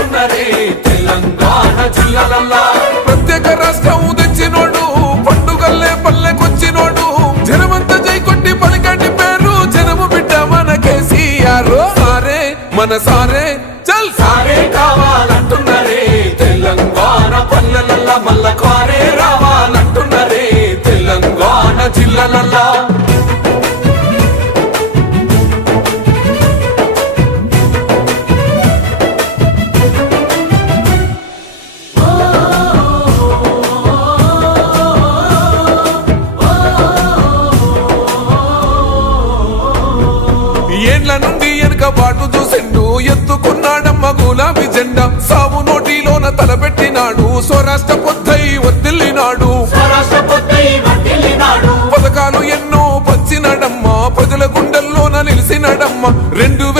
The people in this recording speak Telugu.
అంటున్నరే తెలంగాణ జిల్లాలల్లా. ప్రత్యేక రాష్ట్రం తెచ్చినోడు పండుగల్లే పల్లెకొచ్చినోడు జనమంతా జై కొట్టి పలికండి పేరు జనము బిడ్డ మన కేసీఆర్ సారే మన సారే చల్ సారే కావాలంటున్నరే తెలంగాణ పల్లెలల్లా మల్ల కారే రావాలంటున్నరే తెలంగాణ జిల్లాలల్లా. ఏండ్ల నుండి వెనుక బాటు చూసిండు ఎత్తుకున్నాడమ్మ గులాబీ జెండా సావు నోటిలోన తలపెట్టినాడు స్వరాష్ట్ర పొద్దై వర్దిల్లినాడు పథకాలు ఎన్నో పంచినాడమ్మ ప్రజల గుండెల్లోన నిలిచినాడమ్మ 2000